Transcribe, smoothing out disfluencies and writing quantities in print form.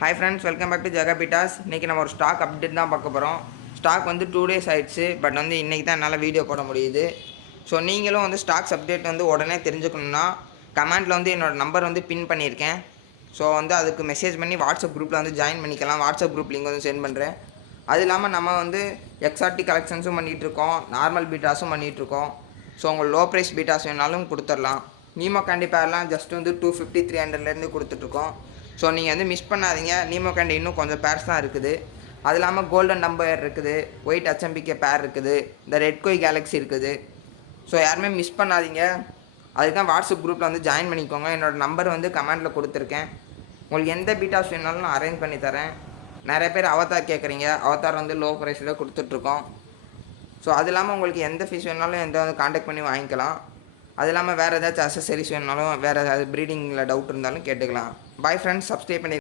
Hi friends, welcome back to ஜெகபிட்டாஸ். இன்றைக்கி நம்ம ஒரு ஸ்டாக் அப்டேட் தான் பார்க்க போகிறோம். ஸ்டாக் வந்து 2 days ஆகிடுச்சு, பட் வந்து இன்றைக்கி தான் என்னால் வீடியோ போட முடியுது. ஸோ நீங்களும் வந்து ஸ்டாக்ஸ் அப்டேட் வந்து உடனே தெரிஞ்சுக்கணுன்னா கமெண்ட்டில் வந்து என்னோடய நம்பர் வந்து பின் பண்ணியிருக்கேன். ஸோ வந்து அதுக்கு மெசேஜ் பண்ணி வாட்ஸ்அப் குரூப்பில் வந்து ஜாயின் பண்ணிக்கலாம். வாட்ஸ்அப் குரூப் லிங்க் வந்து சென்ட் பண்ணுறேன். அது இல்லாமல் நம்ம வந்து எக்ஸ்ஆர்டி கலெக்ஷன்ஸும் பண்ணிகிட்ருக்கோம், நார்மல் பீட்டாஸும் பண்ணிகிட்ருக்கோம். ஸோ உங்கள் லோ ப்ரைஸ் பீட்டாஸ் வேணாலும் கொடுத்துடலாம். நீமோ கேண்டி பேர்லாம் ஜஸ்ட் வந்து 250 300லேருந்து கொடுத்துட்ருக்கோம். ஸோ நீங்கள் வந்து மிஸ் பண்ணாதீங்க. நீமோ கேண்டி இன்னும் கொஞ்சம் பேர்ஸ் தான் இருக்குது. அது இல்லாமல் கோல்டன் நம்பர் இருக்குது, ஒயிட் HMPK பேர் இருக்குது, இந்த ரெட் கோய் கேலக்ஸி இருக்குது. ஸோ யாருமே மிஸ் பண்ணாதீங்க. அதுக்கு தான் வாட்ஸ்அப் குரூப்பில் வந்து ஜாயின் பண்ணிக்கோங்க. என்னோடய நம்பர் வந்து கமெண்ட்டில் கொடுத்துருக்கேன். உங்களுக்கு எந்த பீட்டாஸ் வேணாலும் நான் அரேஞ்ச் பண்ணி தரேன். நிறைய பேர் அவதார் கேட்குறீங்க. அவதார் வந்து லோ ப்ரைஸில் கொடுத்துட்ருக்கோம். ஸோ அது இல்லாமல் உங்களுக்கு எந்த ஃபீஸ் வேணாலும் எந்த வந்து காண்டாக்ட் பண்ணி வாங்கிக்கலாம். அது இல்லாமல் வேறு ஏதாச்சும் அசசரிஸ் வேணுனாலும், வேறு ஏதாவது ப்ரீடிங்கில் டவுட் இருந்தாலும் கேட்டுக்கலாம். பாய் ஃப்ரெண்ட்ஸ், சப்ஸ்கிரைப் பண்ணி